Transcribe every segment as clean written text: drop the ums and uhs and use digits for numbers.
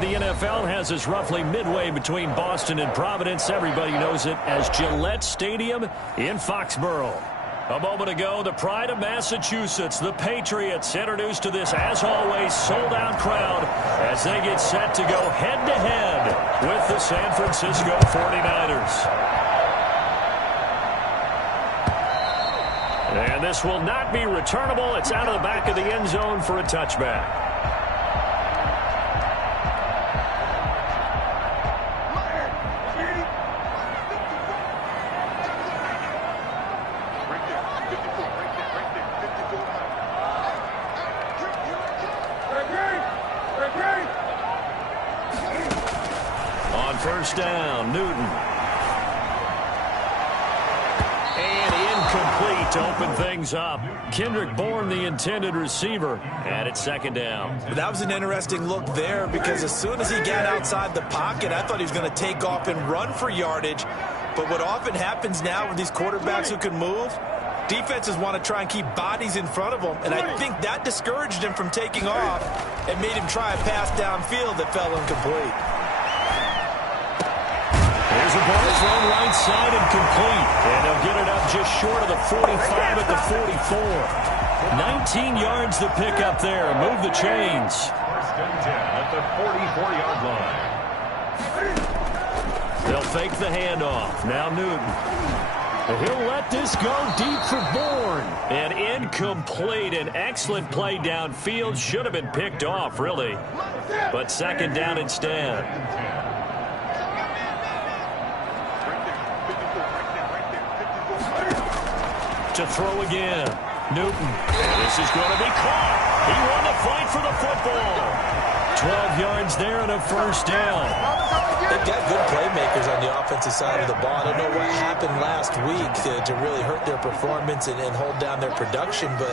The NFL has us roughly midway between Boston and Providence. Everybody knows it as Gillette Stadium in Foxborough. A moment ago, the pride of Massachusetts, the Patriots, introduced to this, as always, sold-out crowd as they get set to go head-to-head with the San Francisco 49ers. And this will not be returnable. It's out of the back of the end zone for a touchback. First down, Newton. And incomplete to open things up. Kendrick Bourne, the intended receiver, and it's second down. That was an interesting look there because as soon as he got outside the pocket, I thought he was going to take off and run for yardage. But what often happens now with these quarterbacks who can move, defenses want to try and keep bodies in front of them, and I think that discouraged him from taking off and made him try a pass downfield that fell incomplete. There's a ball thrown right side and complete. And they'll get it up just short of the 45 at the 44. 19 yards to pick up there. Move the chains. First and 10 at the 44-yard line. They'll fake the handoff. Now Newton. He'll let this go deep for Bourne. And incomplete. An excellent play downfield. Should have been picked off, really. But second down instead. To throw again. Newton. This is going to be caught. He won the fight for the football. 12 yards there and a first down. They've got good playmakers on the offensive side of the ball. I don't know what happened last week to really hurt their performance and hold down their production, but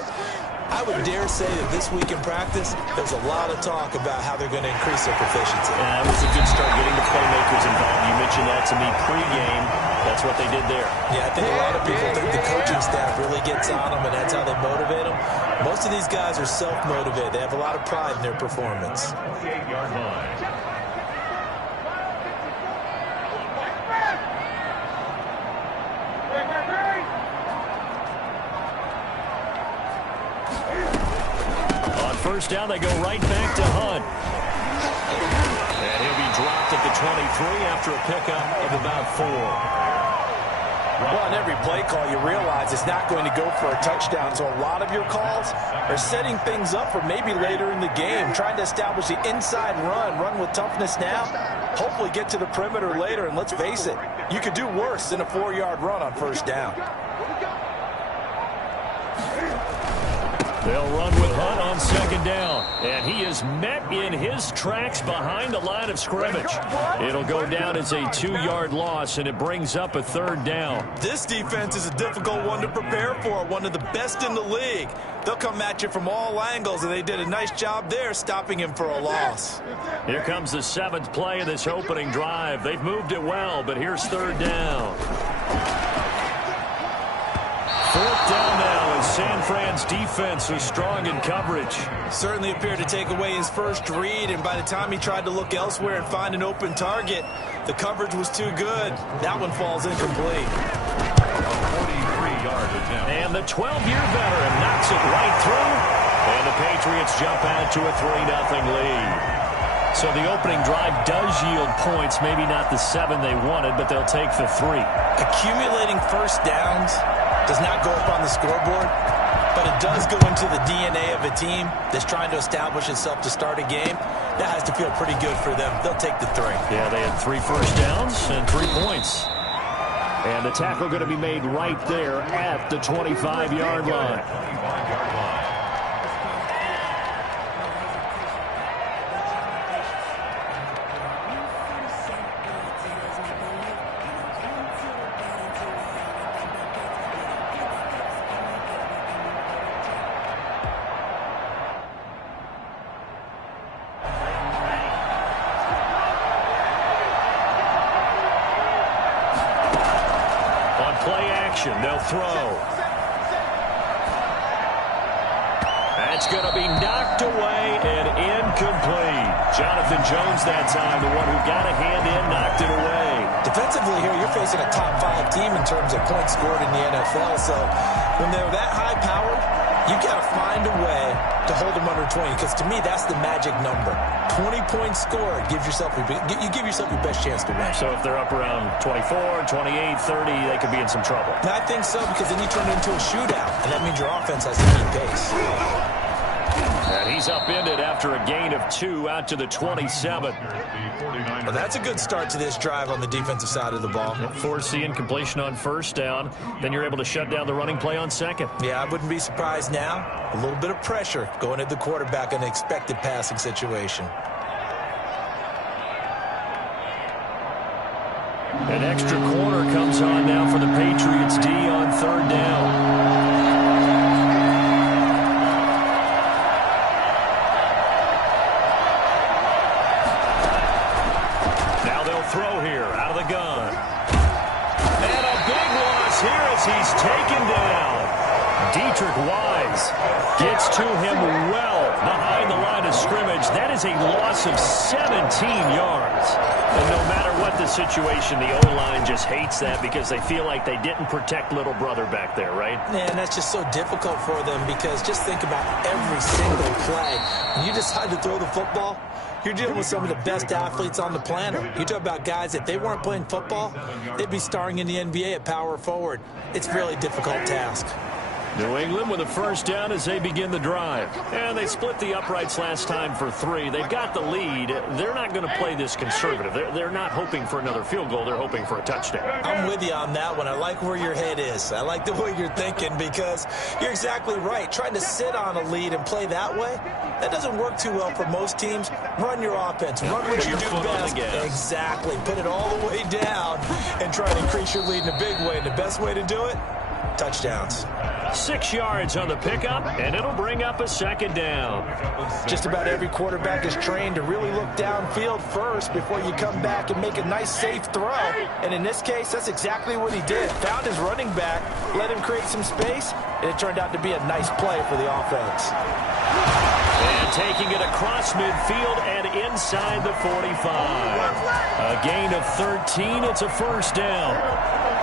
I would dare say that this week in practice, there's a lot of talk about how they're going to increase their proficiency. Yeah, that was a good start getting the playmakers involved. You mentioned that to me pregame. That's what they did there. Yeah, I think a lot of people think the coaching staff really gets on them, and that's how they motivate them. Most of these guys are self-motivated. They have a lot of pride in their performance. 28-yard line. On first down, they go right back to Hunt. And he'll be dropped at the 23 after a pickup of about 4. Well, on every play call, you realize it's not going to go for a touchdown, so a lot of your calls are setting things up for maybe later in the game, trying to establish the inside run with toughness now, hopefully get to the perimeter later, and let's face it, you could do worse than a 4-yard run on first down. They'll run with Hunt on second down. And he is met in his tracks behind the line of scrimmage. It'll go down as a 2-yard loss, and it brings up a third down. This defense is a difficult one to prepare for, one of the best in the league. They'll come at you from all angles, and they did a nice job there stopping him for a loss. Here comes the 7th play of this opening drive. They've moved it well, but here's third down. Fourth down now as San Fran's defense was strong in coverage. Certainly appeared to take away his first read, and by the time he tried to look elsewhere and find an open target, the coverage was too good. That one falls incomplete. 43-yard attempt. And the 12-year veteran knocks it right through, and the Patriots jump out to a 3-0 lead. So the opening drive does yield points, maybe not the 7 they wanted, but they'll take the 3. Accumulating first downs does not go up on the scoreboard, but it does go into the DNA of a team that's trying to establish itself to start a game. That has to feel pretty good for them. They'll take the 3. Yeah, they had 3 first downs and 3 points. And the tackle going to be made right there at the 25-yard line. They'll throw. That's going to be knocked away and incomplete. Jonathan Jones that time, the one who got a hand in, knocked it away. Defensively here, you're facing a top 5 team in terms of points scored in the NFL. So when they're that high-powered, you've got to find a way to hold them under 20, because to me, that's the magic number. 20 points scored gives yourself you give yourself your best chance to win. So if they're up around 24, 28, 30, they could be in some trouble. And I think so, because then you turn it into a shootout, and that means your offense has to keep pace. And he's upended after a gain of 2 out to the 27. Well, that's a good start to this drive on the defensive side of the ball. Forcing completion on first down. Then you're able to shut down the running play on second. Yeah, I wouldn't be surprised now. A little bit of pressure going at the quarterback in an expected passing situation. An extra corner comes on now for the Patriots D on third down. Throw here out of the gun. And a big loss here as he's taken down. Dietrich Wise gets to him well behind the line of scrimmage. That is a loss of 17 yards. And no matter what the situation, the O-line just hates that because they feel like they didn't protect little brother back there, right? Man, that's just so difficult for them, because just think about every single play. When you decide to throw the football, you're dealing with some of the best athletes on the planet. You talk about guys, if they weren't playing football, they'd be starring in the NBA at power forward. It's a really difficult task. New England with a first down as they begin the drive. And they split the uprights last time for 3. They've got the lead. They're not going to play this conservative. They're not hoping for another field goal. They're hoping for a touchdown. I'm with you on that one. I like where your head is. I like the way you're thinking, because you're exactly right. Trying to sit on a lead and play that way, that doesn't work too well for most teams. Run your offense. Run what you do best. Exactly. Put it all the way down and try to increase your lead in a big way. And the best way to do it, touchdowns. 6 yards on the pickup, and it'll bring up a second down. Just about every quarterback is trained to really look downfield first before you come back and make a nice, safe throw. And in this case, that's exactly what he did. Found his running back, let him create some space, and it turned out to be a nice play for the offense. And taking it across midfield and inside the 45. A gain of 13. It's a first down.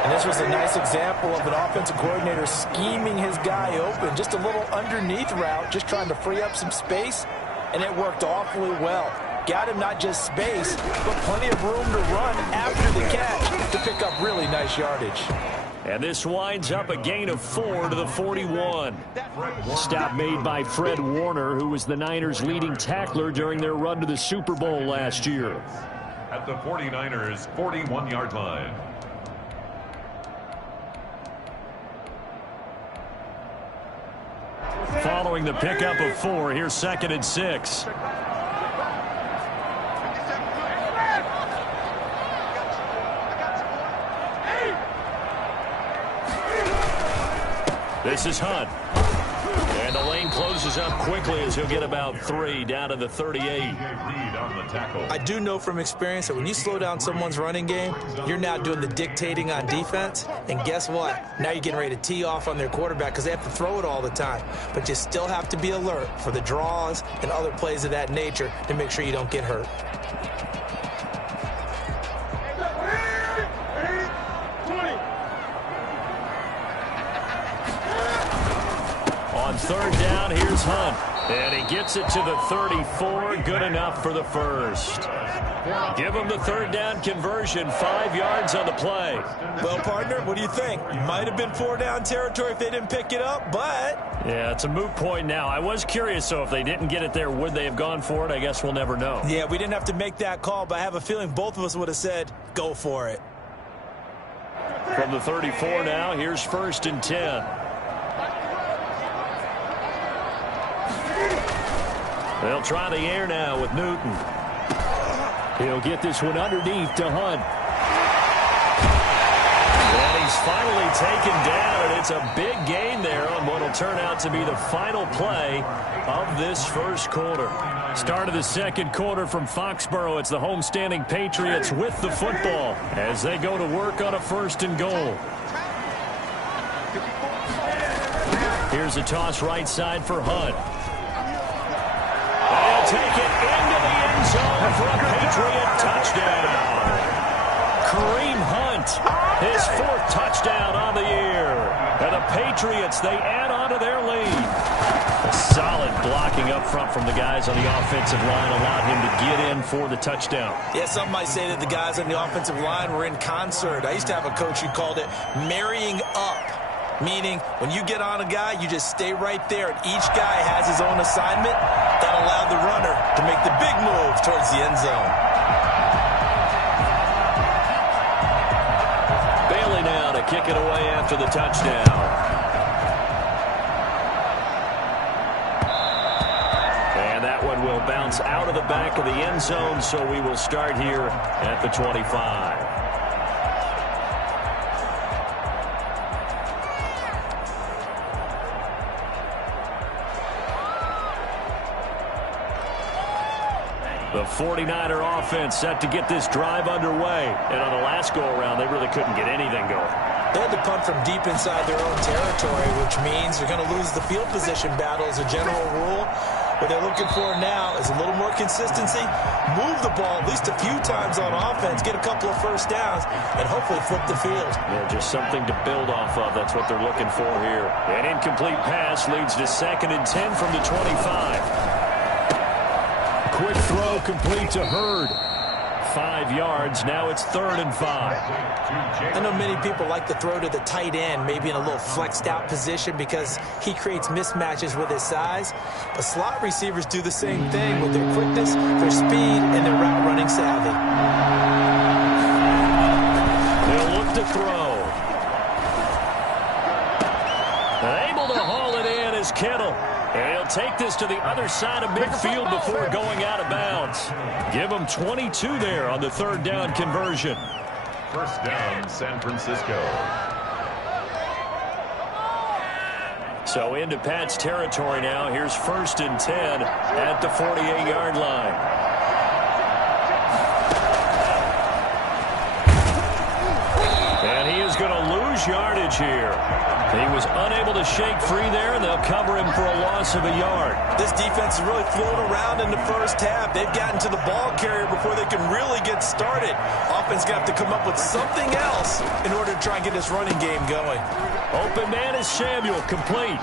And this was a nice example of an offensive coordinator scheming his guy open. Just a little underneath route, just trying to free up some space, and it worked awfully well. Got him not just space, but plenty of room to run after the catch to pick up really nice yardage. And this winds up a gain of 4 to the 41. Stop made by Fred Warner, who was the Niners' leading tackler during their run to the Super Bowl last year. At the 49ers' 41-yard line. Following the pickup of 4, here's 2nd and 6. This is Hunt. And the lane closes up quickly as he'll get about 3 down to the 38. I do know from experience that when you slow down someone's running game, you're now doing the dictating on defense. And guess what? Now you're getting ready to tee off on their quarterback because they have to throw it all the time. But you still have to be alert for the draws and other plays of that nature to make sure you don't get hurt. On 3rd down, here's Hunt. And he gets it to the 34. Good enough for the first. Give him the 3rd down conversion. 5 yards on the play. Well, partner, what do you think? Might have been 4-down territory if they didn't pick it up, but... Yeah, it's a moot point now. I was curious, so if they didn't get it there, would they have gone for it? I guess we'll never know. Yeah, we didn't have to make that call, but I have a feeling both of us would have said, go for it. From the 34 now, here's 1st and 10. They'll try the air now with Newton. He'll get this one underneath to Hunt. And he's finally taken down, and it's a big gain there on what will turn out to be the final play of this first quarter. Start of the second quarter from Foxborough. It's the homestanding Patriots with the football as they go to work on a 1st and goal. Here's a toss right side for Hunt. take it into the end zone for a Patriot touchdown. Kareem Hunt, his 4th touchdown on the year. And the Patriots, they add on to their lead. A solid blocking up front from the guys on the offensive line allowed him to get in for the touchdown. Yeah, some might say that the guys on the offensive line were in concert. I used to have a coach who called it marrying up, meaning when you get on a guy, you just stay right there, and each guy has his own assignment. That allowed the runner to make the big move towards the end zone. Bailey now to kick it away after the touchdown. And that one will bounce out of the back of the end zone, so we will start here at the 25. The 49er offense set to get this drive underway. And on the last go-around, they really couldn't get anything going. They had to punt from deep inside their own territory, which means they're going to lose the field position battle as a general rule. What they're looking for now is a little more consistency, move the ball at least a few times on offense, get a couple of first downs, and hopefully flip the field. Yeah, just something to build off of. That's what they're looking for here. An incomplete pass leads to 2nd and 10 from the 25. Quick throw complete to Hurd. 5 yards. Now it's 3rd and 5. I know many people like to throw to the tight end, maybe in a little flexed out position because he creates mismatches with his size. But slot receivers do the same thing with their quickness, their speed, and their route running savvy. They'll look to throw. Able to haul it in is Kittle. And he'll take this to the other side of midfield before going out of bounds. Give him 22 there on the 3rd down conversion. First down, San Francisco. So into Pat's territory now. Here's 1st and 10 at the 48-yard line. And he is going to lose yardage here. He was unable to shake free there, and they'll cover him for a loss of a yard. This defense is really floating around in the first half. They've gotten to the ball carrier before they can really get started. Offense got to come up with something else in order to try and get this running game going. Open man is Samuel, complete.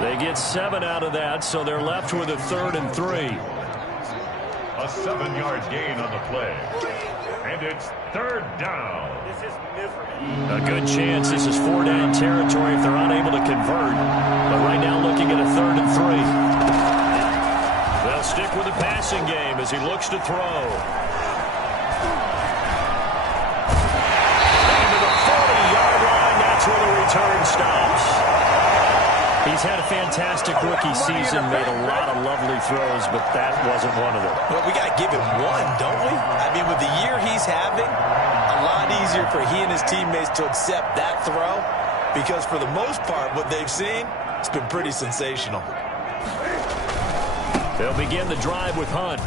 They get 7 out of that, so they're left with a 3rd and 3. A 7-yard gain on the play. And it's 3rd down. A good chance this is 4-down territory if they're unable to convert. But right now looking at a 3rd and 3. They'll stick with the passing game as he looks to throw. Down to the 40-yard line. That's where the return stops. He's had a fantastic rookie season, made a lot of lovely throws, but that wasn't one of them. Well, we got to give him one, don't we? I mean, with the year he's having, a lot easier for he and his teammates to accept that throw because for the most part, what they've seen, it's been pretty sensational. They'll begin the drive with Hunt.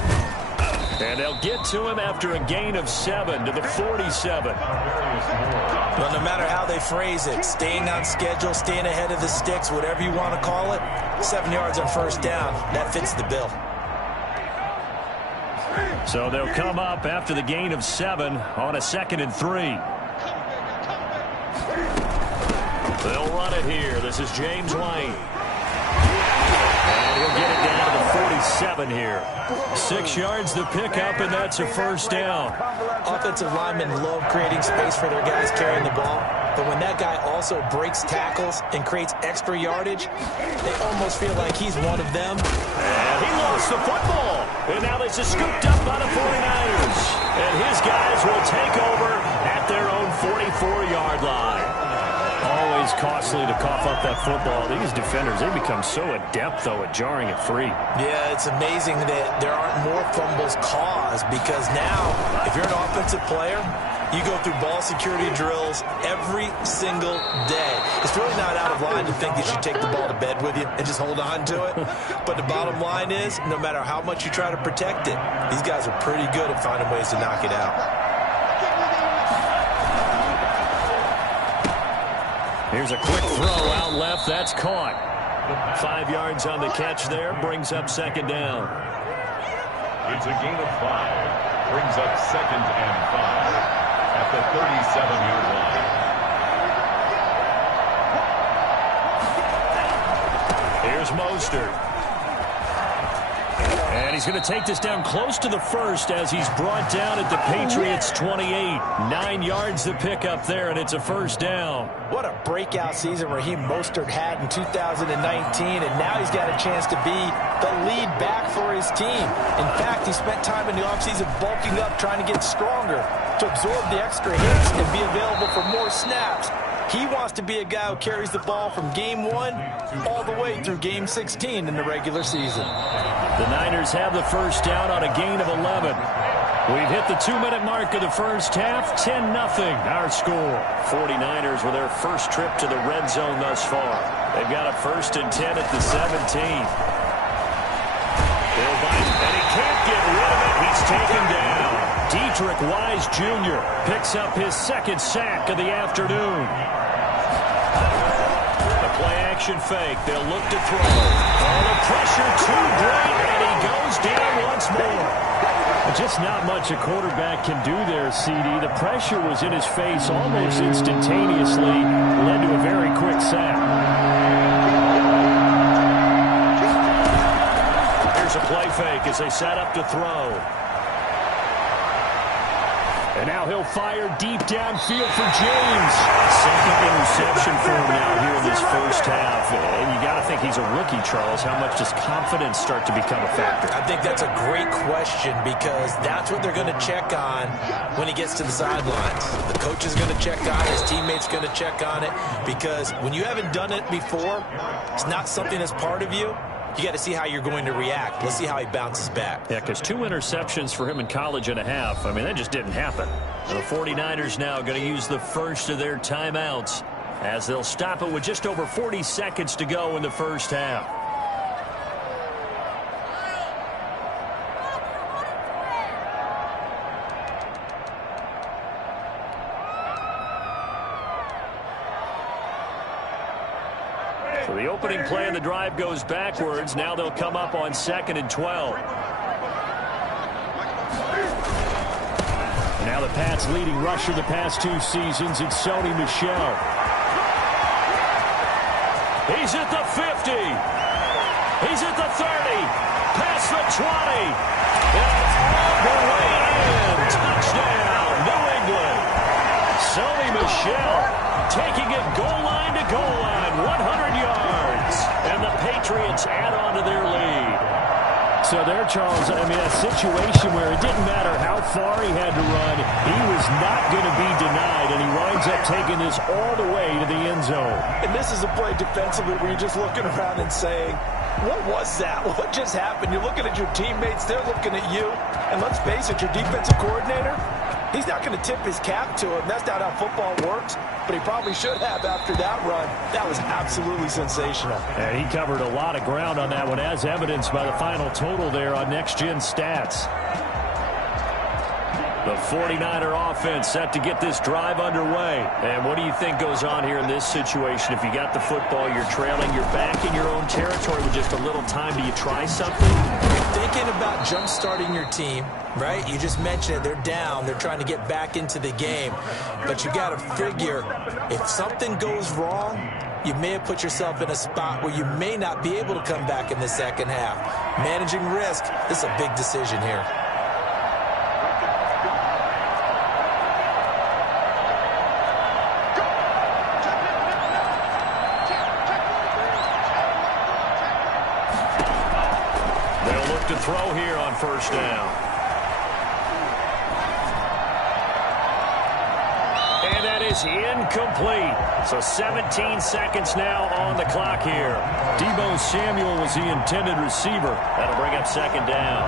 And they'll get to him after a gain of 7 to the 47. Well, no matter how they phrase it, staying on schedule, staying ahead of the sticks, whatever you want to call it, 7 yards on 1st down, that fits the bill. So they'll come up after the gain of 7 on a 2nd and 3. They'll run it here. This is James Wayne. And he'll get it down to the 47 here. 6 yards the pickup, and that's a 1st down. Offensive linemen love creating space for their guys carrying the ball. But when that guy also breaks tackles and creates extra yardage, they almost feel like he's one of them. And he lost the football. And now this is scooped up by the 49ers. And his guys will take over at their own 44-yard line. Always costly to cough up that football. These defenders, they become so adept, though, at jarring it free. Yeah, it's amazing that there aren't more fumbles caused because now, if you're an offensive player, you go through ball security drills every single day. It's really not out of line to think you should take the ball to bed with you and just hold on to it. But the bottom line is, no matter how much you try to protect it, these guys are pretty good at finding ways to knock it out. Here's a quick throw out left. That's caught. 5 yards on the catch there, brings up second down. It's a gain of 5. Brings up 2nd and 5 at the 37-yard line. Here's Mostert. And he's going to take this down close to the first as he's brought down at the Patriots' 28. 9 yards to pick up there, and it's a first down. What a breakout season Raheem Mostert had in 2019, and now he's got a chance to be the lead back for his team. In fact, he spent time in the offseason bulking up, trying to get stronger, to absorb the extra hits and be available for more snaps. He wants to be a guy who carries the ball from game 1 all the way through game 16 in the regular season. The Niners have the first down on a gain of 11. We've hit the 2-minute mark of the first half. 10-0 our score. 49ers with their first trip to the red zone thus far. They've got a 1st and 10 at the 17. And he can't get rid of it. He's taken down. Dietrich Wise Jr. picks up his 2nd sack of the afternoon. The play-action fake. They'll look to throw. Oh, the pressure too great, and he goes down once more. Just not much a quarterback can do there, CD. The pressure was in his face almost instantaneously. Led to a very quick sack. Here's a play fake as they set up to throw. And now he'll fire deep downfield for James. 2nd interception for him now here in this first half. And you got to think he's a rookie, Charles. How much does confidence start to become a factor? I think that's a great question because that's what they're going to check on when he gets to the sidelines. The coach is going to check on it. His teammate's going to check on it because when you haven't done it before, it's not something that's part of you. You got to see how you're going to react. Let's see how he bounces back. Yeah, because 2 interceptions for him in college and a half. I mean, that just didn't happen. The 49ers now going to use the first of their timeouts as they'll stop it with just over 40 seconds to go in the first half. So the opening play of the drive goes backwards. Now they'll come up on 2nd and 12. Now the Pats' leading rusher the past 2 seasons, it's Sony Michel. He's at the 50. He's at the 30. Past the 20. And all the way in. Touchdown, New England. Sony Michel taking it goal line to goal line. 100 yards. And the Patriots add on to their lead. So there, Charles, I mean, a situation where it didn't matter how far he had to run, he was not going to be denied, and he winds up taking this all the way to the end zone. And this is a play defensively where you're just looking around and saying, what was that? What just happened? You're looking at your teammates, they're looking at you, and let's face it, your defensive coordinator, he's not going to tip his cap to him. That's not how football works, but he probably should have after that run. That was absolutely sensational. And he covered a lot of ground on that one, as evidenced by the final total there on Next Gen Stats. The 49er offense set to get this drive underway. And what do you think goes on here in this situation? If you got the football, you're trailing, you're back in your own territory with just a little time. Do you try something? You're thinking about jump-starting your team, right? You just mentioned it. They're down. They're trying to get back into the game. But you got to figure, if something goes wrong, you may have put yourself in a spot where you may not be able to come back in the second half. Managing risk, this is a big decision here. To throw here on first down. And that is incomplete. So 17 seconds now on the clock here. Deebo Samuel was the intended receiver. That'll bring up second down.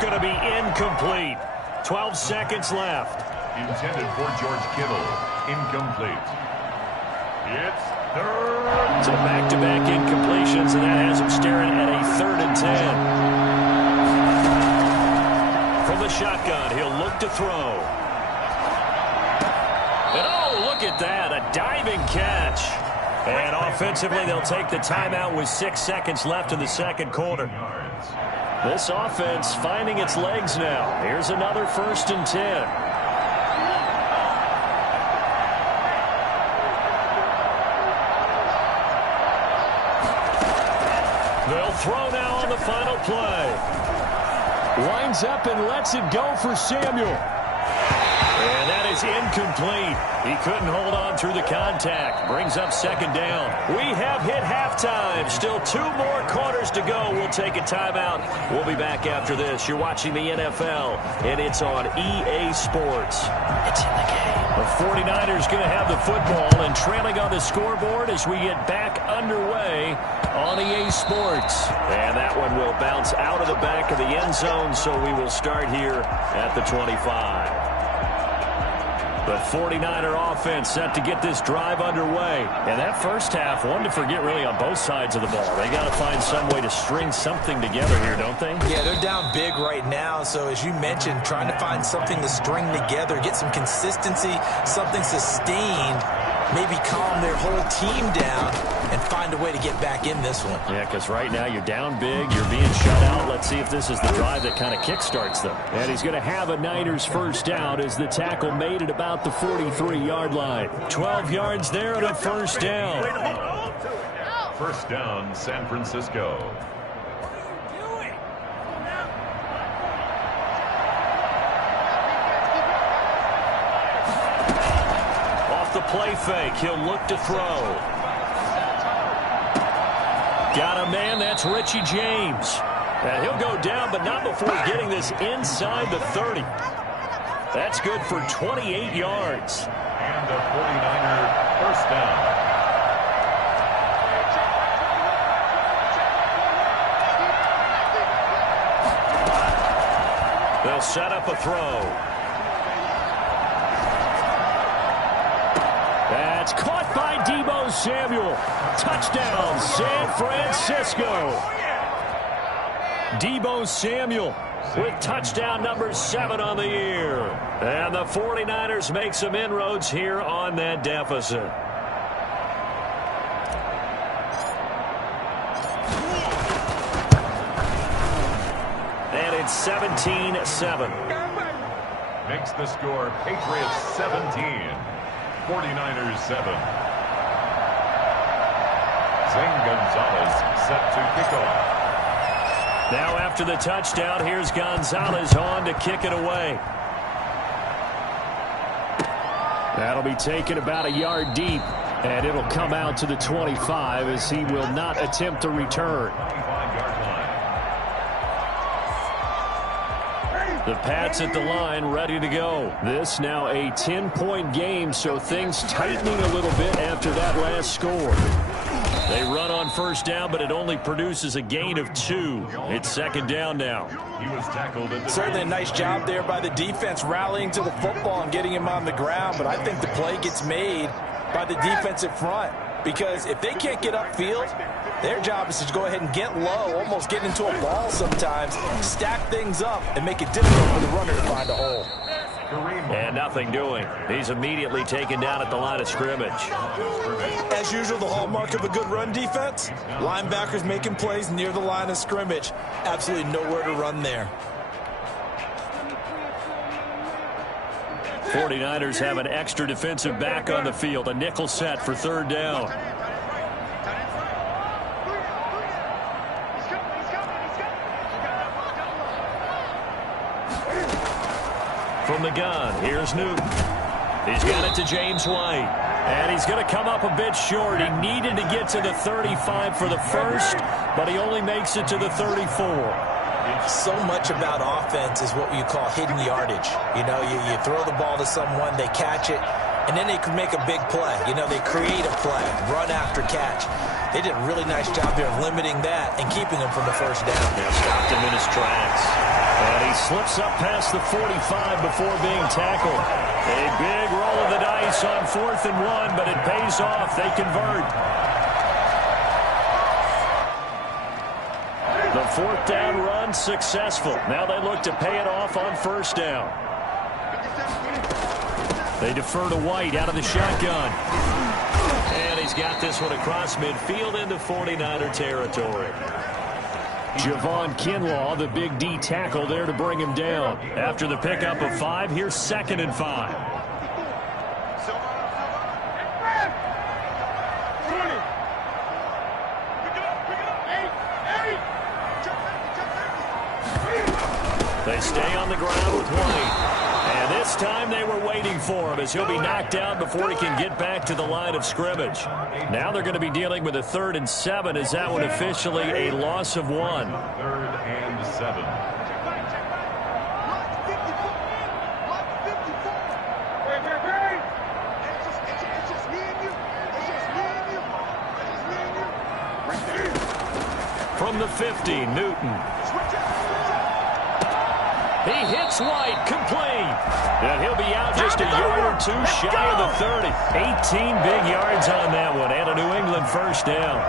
Going to be incomplete. 12 seconds left. Intended for George Kittle. Incomplete. It's So back-to-back incompletions, and that has him staring at a 3rd and 10. From the shotgun, he'll look to throw. And oh, look at that, a diving catch. And offensively, they'll take the timeout with 6 seconds left in the second quarter. This offense finding its legs now. Here's another 1st and 10. They'll throw now on the final play. Winds up and lets it go for Samuel. And that is incomplete. He couldn't hold on through the contact. Brings up 2nd down. We have hit halftime. Still 2 more quarters to go. We'll take a timeout. We'll be back after this. You're watching the NFL, and it's on EA Sports. It's in the game. The 49ers going to have the football and trailing on the scoreboard as we get back underway on EA Sports. And that one will bounce out of the back of the end zone, so we will start here at the 25. The 49er offense set to get this drive underway. And that first half, one to forget really on both sides of the ball. They got to find some way to string something together here, don't they? Yeah, they're down big right now. So as you mentioned, trying to find something to string together, get some consistency, something sustained, maybe calm their whole team down and find a way to get back in this one. Yeah, because right now you're down big, you're being shut out. Let's see if this is the drive that kind of kickstarts them. And he's going to have a Niners 1st down as the tackle made at about the 43-yard line. 12 yards there and a 1st down. 1st down, San Francisco. Off the play fake, he'll look to throw. Got a man, that's Richie James. And he'll go down, but not before getting this inside the 30. That's good for 28 yards. And a 49er 1st down. They'll set up a throw. That's caught by Deebo Samuel. Touchdown, San Francisco. Deebo Samuel with touchdown number 7 on the year. And the 49ers make some inroads here on that deficit. And it's 17-7. Makes the score Patriots 17. 49ers 7. Zane Gonzalez set to kick off. Now after the touchdown, here's Gonzalez on to kick it away. That'll be taken about a yard deep, and it'll come out to the 25 as he will not attempt to return. 25-yard line. The Pats at the line, ready to go. This now a 10-point game, so things tightening a little bit after that last score. They run on 1st down, but it only produces a gain of 2. It's 2nd down now. He was tackled at the Certainly a nice job there by the defense rallying to the football and getting him on the ground, but I think the play gets made by the defensive front because if they can't get upfield, their job is to go ahead and get low, almost get into a ball sometimes, stack things up, and make it difficult for the runner to find a hole. And nothing doing. He's immediately taken down at the line of scrimmage. As usual, the hallmark of a good run defense, linebackers making plays near the line of scrimmage. Absolutely nowhere to run there. 49ers have an extra defensive back on the field. A nickel set for 3rd down. From the gun, here's Newton. He's got it to James White. And he's going to come up a bit short. He needed to get to the 35 for the first, but he only makes it to the 34. So much about offense is what you call hidden yardage. You know, you throw the ball to someone, they catch it, and then they can make a big play. You know, they create a play, run after catch. They did a really nice job there of limiting that and keeping him from the 1st down. Yeah, stopped him in his tracks. And he slips up past the 45 before being tackled. A big roll of the dice on 4th and 1, but it pays off. They convert. The 4th down run successful. Now they look to pay it off on 1st down. They defer to White out of the shotgun. And he's got this one across midfield into 49er territory. Javon Kinlaw, the big D tackle there to bring him down. After the pickup of 5, here's 2nd and 5. They stay on the ground with White. And this time they were waiting for him as he'll be knocked down before he can get back to the line of scrimmage. Now they're going to be dealing with a 3rd and 7 as that one officially a loss of 1. 3rd and 7. From the 50, Newton. He hits White, complete. And he'll be out just a yard or 2 shy of the 30. 18 big yards on that one, and a New England 1st down.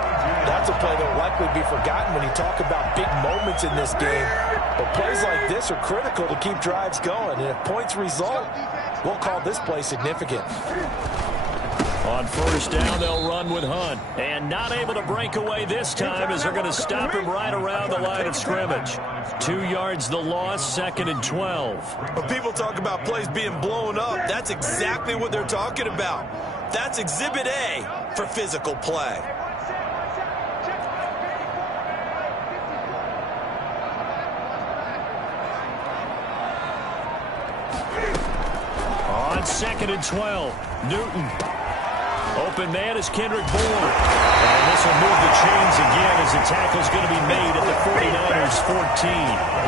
That's a play that will likely be forgotten when you talk about big moments in this game. But plays like this are critical to keep drives going. And if points result, we'll call this play significant. On 1st down, they'll run with Hunt. And not able to break away this time as they're going to stop him right around the line of scrimmage. 2 yards the loss, 2nd and 12. When people talk about plays being blown up, that's exactly what they're talking about. That's Exhibit A for physical play. On 2nd and 12, Newton. Open man is Kendrick Bourne. And this will move the chains again as the tackle's going to be made at the 49ers 14.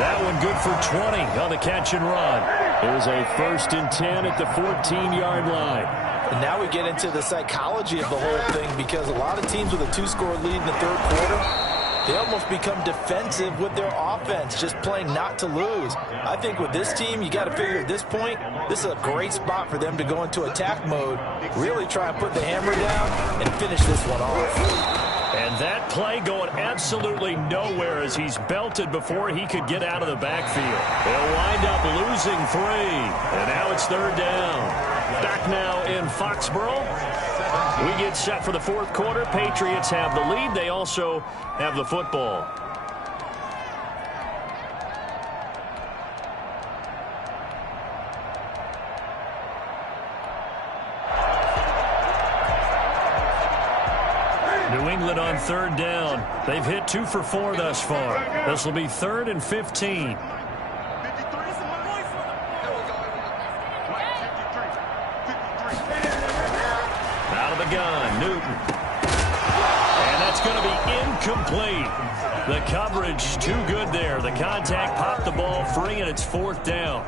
That one good for 20 on the catch and run. Here's a 1st and 10 at the 14-yard line. And now we get into the psychology of the whole thing because a lot of teams with a 2-score lead in the 3rd quarter, they almost become defensive with their offense, just playing not to lose. I think with this team, you got to figure at this point, this is a great spot for them to go into attack mode, really try and put the hammer down and finish this one off. And that play going absolutely nowhere as he's belted before he could get out of the backfield. They'll wind up losing 3. And now it's 3rd down. Back now in Foxborough. We get set for the 4th quarter. Patriots have the lead. They also have the football. New England on 3rd down. They've hit 2 for 4 thus far. This will be 3rd and 15. Gun, Newton. And that's going to be incomplete. The coverage too good there. The contact popped the ball free, and it's 4th down.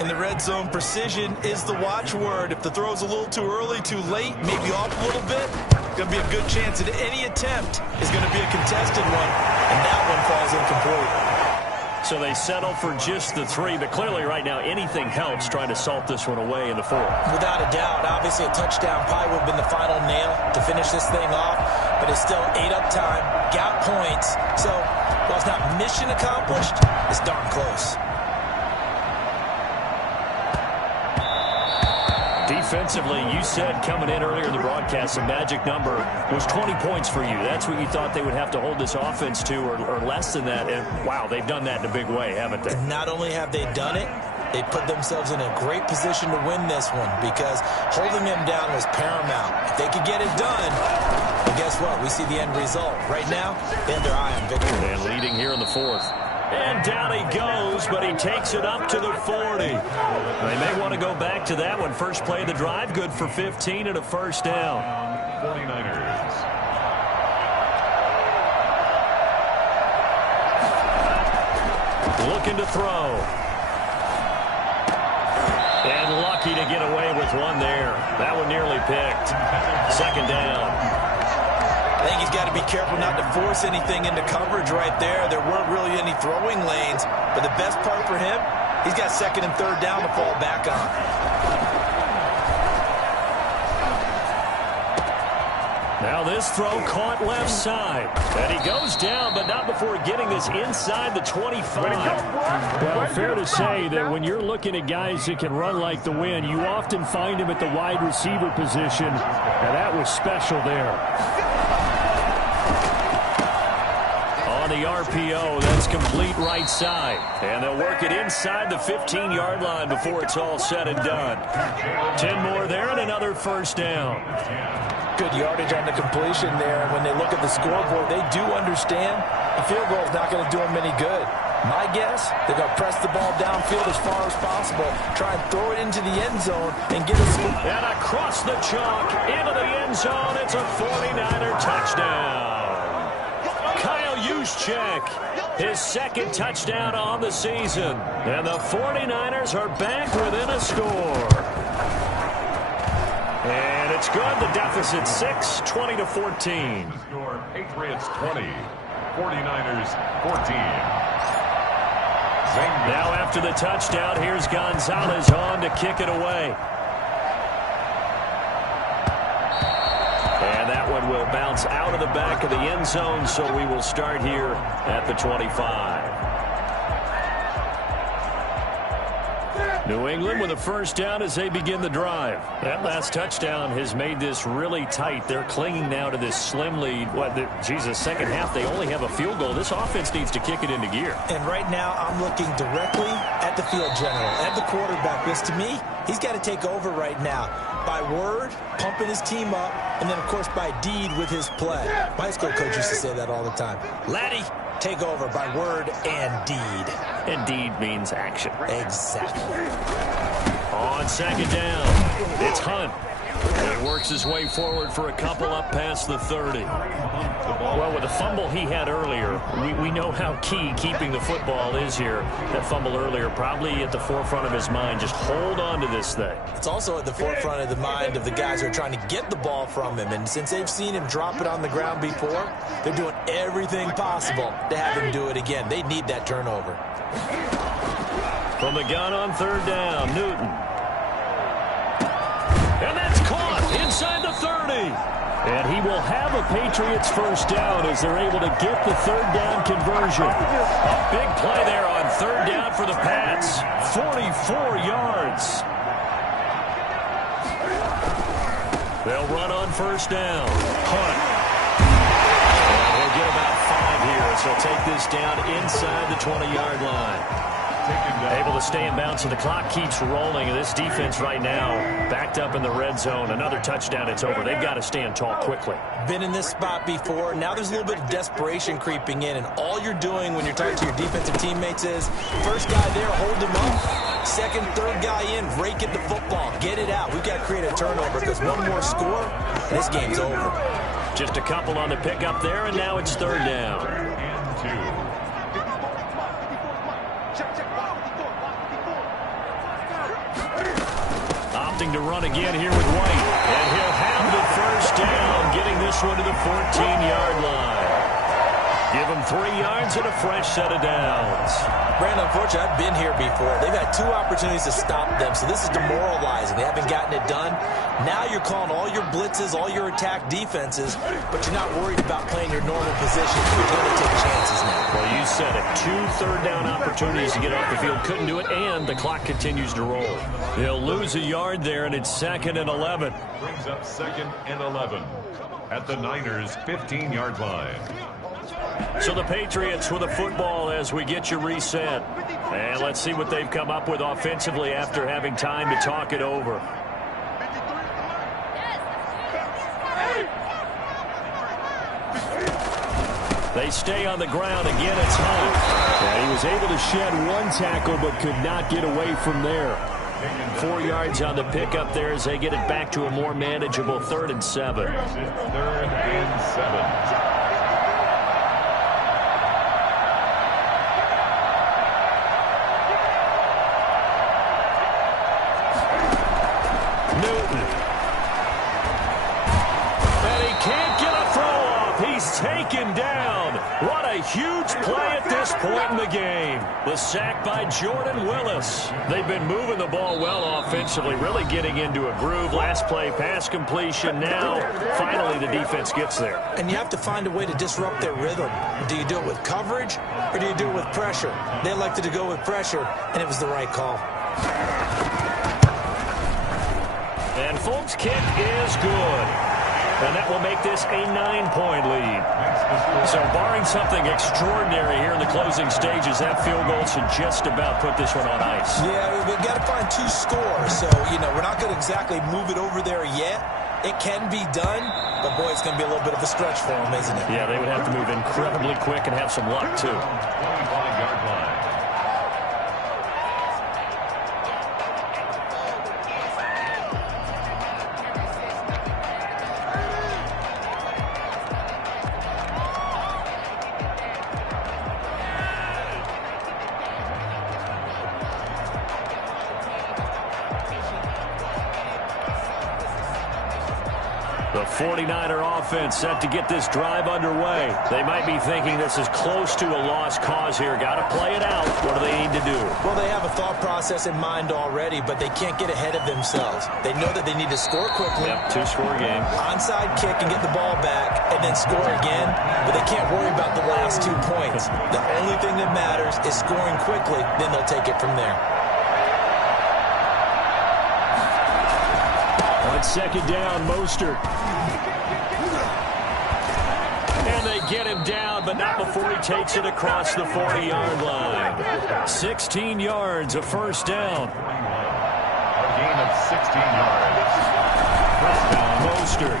In the red zone, precision is the watchword. If the throw's a little too early, too late, maybe off a little bit, going to be a good chance that any attempt is going to be a contested one, and that one falls incomplete. So they settle for just the 3, but clearly right now anything helps trying to salt this one away in the 4th. Without a doubt, obviously a touchdown probably would have been the final nail to finish this thing off, but it's still 8 up time, got points. So while it's not mission accomplished, it's darn close. Defensively, you said coming in earlier in the broadcast, the magic number was 20 points for you. That's what you thought they would have to hold this offense to, or less than that. And, wow, they've done that in a big way, haven't they? Not only have they done it, they put themselves in a great position to win this one because holding them down was paramount. If they could get it done, well, guess what? We see the end result. Right now, they have their eye on victory. And leading here in the 4th. And down he goes, but he takes it up to the 40. They may want to go back to that one. First play of the drive, good for 15 and a 1st down. 49ers. Looking to throw. And lucky to get away with one there. That one nearly picked. 2nd down. I think he's got to be careful not to force anything into coverage right there. There weren't really any throwing lanes, but the best part for him, He's got second and third down to fall back on. Now this throw caught left side. And he goes down, but not before getting this inside the 25. Well, fair to say that when you're looking at guys that can run like the wind, you often find him at the wide receiver position. And that was special there. On the RPO, that's complete right side. And they'll work it inside the 15-yard line before it's all said and done. 10 more there and another first down. Good yardage on the completion there. When they look at the scoreboard, they do understand a field goal is not going to do them any good. My guess, they're going to press the ball downfield as far as possible, try and throw it into the end zone and get a score. And across the chalk, into the end zone, it's a 49er touchdown. Kyle Juszczyk, his second touchdown on the season. And the 49ers are back within a score. And it's good. The deficit 6, 20-14. Score Patriots 20, 49ers 14. Now after the touchdown, here's Gonzalez on to kick it away. And that one will bounce out of the back of the end zone, so we will start here at the 25. New England with a first down as they begin the drive. That last touchdown has made this really tight. They're clinging now to this slim lead. Second half, they only have a field goal. This offense needs to kick it into gear. And right now, I'm looking directly at the field general, at the quarterback, because to me, he's got to take over right now. By word, pumping his team up, and then, of course, by deed with his play. My high school coach used to say that all the time. Laddie, take over by word and deed. And deed means action. Exactly. On second down, it's Hunt. And he works his way forward for a couple up past the 30. Well, with the fumble he had earlier, we know how key keeping the football is here. That fumble earlier probably at the forefront of his mind. Just hold on to this thing. It's also at the forefront of the mind of the guys who are trying to get the ball from him. And since they've seen him drop it on the ground before, they're doing everything possible to have him do it again. They need that turnover. From the gun on third down, Newton. And that's caught inside the 30. And he will have a Patriots first down as they're able to get the third down conversion. A big play there on third down for the Pats. 44 yards. They'll run on first down. Hunt. And he'll get about 5 here, so take this down inside the 20-yard line. Able to stay in bounds, and the clock keeps rolling. And this defense right now backed up in the red zone. Another touchdown, it's over. They've got to stand tall quickly. Been in this spot before. Now there's a little bit of desperation creeping in, and all you're doing when you're talking to your defensive teammates is first guy there, hold him up. Second, third guy in, rake at the football. Get it out. We've got to create a turnover because one more score, and this game's over. Just a couple on the pickup there, and now it's third down. And 2. Opting to run again here with White. And he'll have the first down, getting this one to the 14-yard line. Give him 3 yards and a fresh set of downs. Brandon, unfortunately, I've been here before. They've had 2 opportunities to stop them, so this is demoralizing. They haven't gotten it done. Now you're calling all your blitzes, all your attack defenses, but you're not worried about playing your normal position. You're going to take chances now. Well, you said it. 2 third-down opportunities to get off the field. Couldn't do it, and the clock continues to roll. They'll lose a yard there, and it's 2nd and 11. Brings up 2nd and 11 at the Niners' 15-yard line. So the Patriots with a football as we get you reset. And let's see what they've come up with offensively after having time to talk it over. They stay on the ground. Again, it's Hunt. And he was able to shed 1 tackle but could not get away from there. 4 yards on the pickup there as they get it back to a more manageable 3rd and 7. 3rd and 7. Taken down What a huge play at this point in the game. The sack by Jordan Willis. They've been moving the ball well offensively, really getting into a groove. Last play, pass completion. Now, finally, the defense gets there. And you have to find a way to disrupt their rhythm. Do you do it with coverage, or do you do it with pressure? They elected to go with pressure, and it was the right call. And Folks' kick is good. And that will make this a 9-point lead. So barring something extraordinary here in the closing stages, that field goal should just about put this one on ice. Yeah, we've got to find 2 scores. So, we're not going to exactly move it over there yet. It can be done, but, boy, it's going to be a little bit of a stretch for them, isn't it? Yeah, they would have to move incredibly quick and have some luck, too. 25-yard line. The 49er offense set to get this drive underway. They might be thinking this is close to a lost cause here. Got to play it out. What do they need to do? Well, they have a thought process in mind already, but they can't get ahead of themselves. They know that they need to score quickly. Yep, 2-score game. Onside kick and get the ball back and then score again, but they can't worry about the last 2 points. The only thing that matters is scoring quickly, then they'll take it from there. On second down, Mostert. And they get him down, but not before he takes it across the 40-yard line. 16 yards, a first down. A gain of 16 yards. First down, Mostert.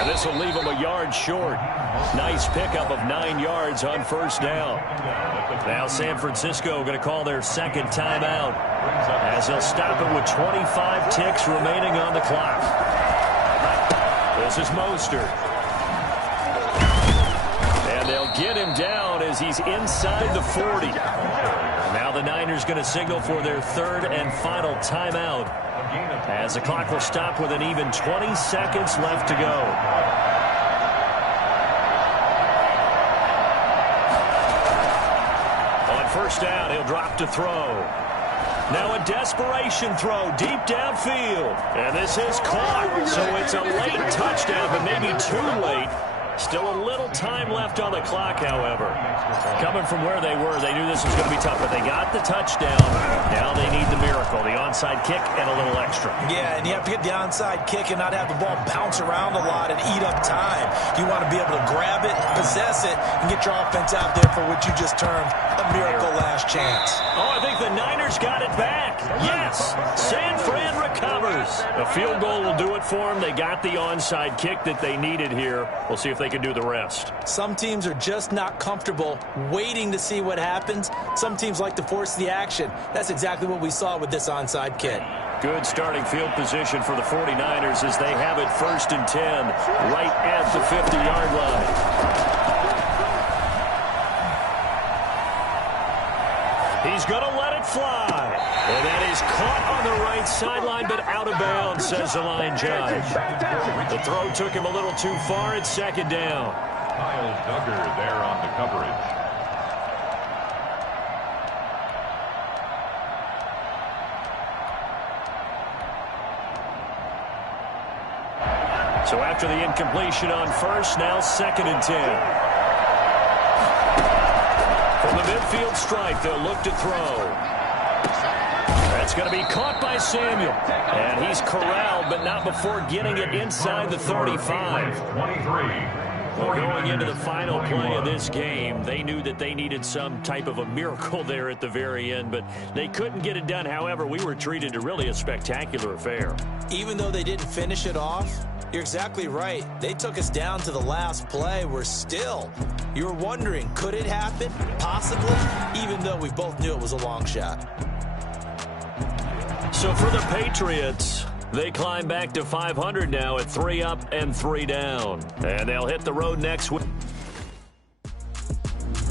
And this will leave him a yard short. Nice pickup of 9 yards on first down. Now San Francisco going to call their second timeout, as they'll stop it with 25 ticks remaining on the clock. This is Mostert. And they'll get him down as he's inside the 40. Now the Niners going to signal for their third and final timeout, as the clock will stop with an even 20 seconds left to go. First down, he'll drop to throw. Now a desperation throw deep downfield. And this is caught. So it's a late touchdown, but maybe too late. Still a little time left on the clock, however. Coming from where they were, they knew this was going to be tough, but they got the touchdown. Now they need the miracle, the onside kick and a little extra. Yeah, and you have to get the onside kick and not have the ball bounce around a lot and eat up time. You want to be able to grab it, possess it, and get your offense out there for what you just termed a miracle last chance. Oh, I think the Niners got it back. Yes, San Fran recovers. A field goal will do it for them. They got the onside kick that they needed here. We'll see if they can do the rest. Some teams are just not comfortable waiting to see what happens. Some teams like to force the action. That's exactly what we saw with this onside kick. Good starting field position for the 49ers as they have it first and 10 right at the 50-yard line. He's going to let it fly. And that is caught on the right sideline, but out of bounds, says the line judge. The throw took him a little too far. It's second down. Kyle Duggar there on the coverage. So after the incompletion on first, now second and 10. From the midfield stripe, they'll look to throw. That's going to be caught by Samuel. And he's corralled, but not before getting it inside the 35. 23. Well, going into the final play of this game, they knew that they needed some type of a miracle there at the very end, but they couldn't get it done. However, we were treated to really a spectacular affair. Even though they didn't finish it off, you're exactly right. They took us down to the last play. We're still, you were wondering, could it happen? Possibly, even though we both knew it was a long shot. So for the Patriots, they climb back to 500 now at 3 up and 3 down. And they'll hit the road next week.